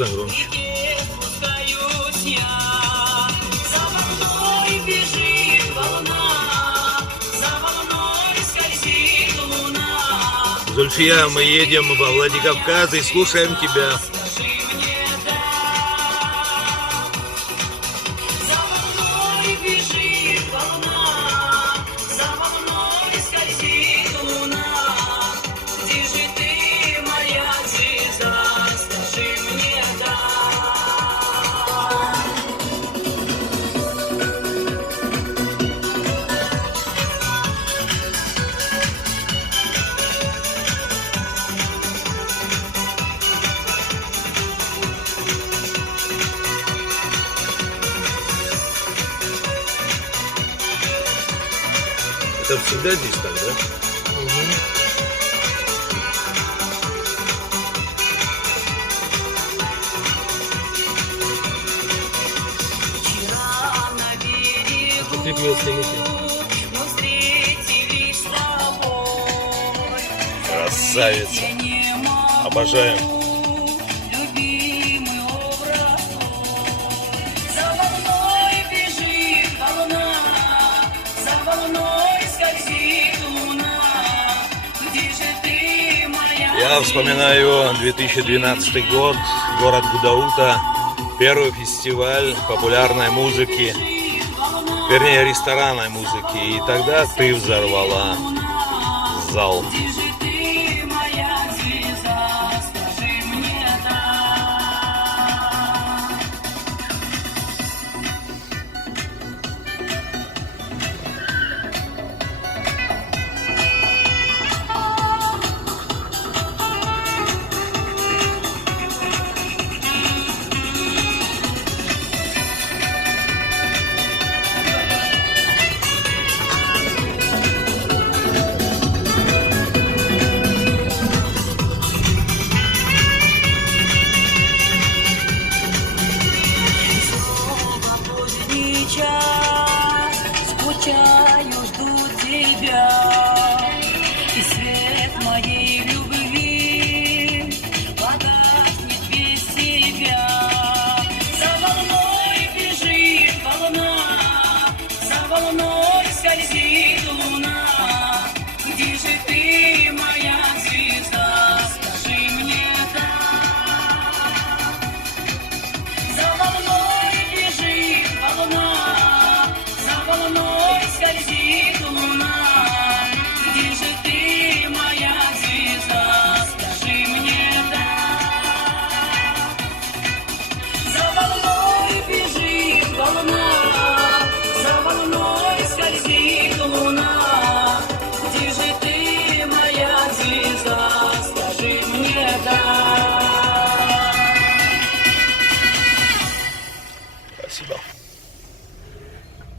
можно громче? Зульфия, мы едем во Владикавказ и слушаем тебя. Это всегда здесь так, да? Красавица. Обожаем. Я вспоминаю 2012 год, город Гудаута, первый фестиваль популярной музыки, вернее ресторанной музыки, и тогда ты взорвала зал. Скучаю, жду тебя, и свет моей любви погаснет без тебя. За волной бежит волна, за волной скользит луна. Где же ты, моя звезда, скажи мне да. За волной бежит волна, за волной скользит луна. Где же ты, моя звезда, скажи мне да. За волной бежит волна, за волной скользит луна. Где же ты, моя звезда, скажи мне да.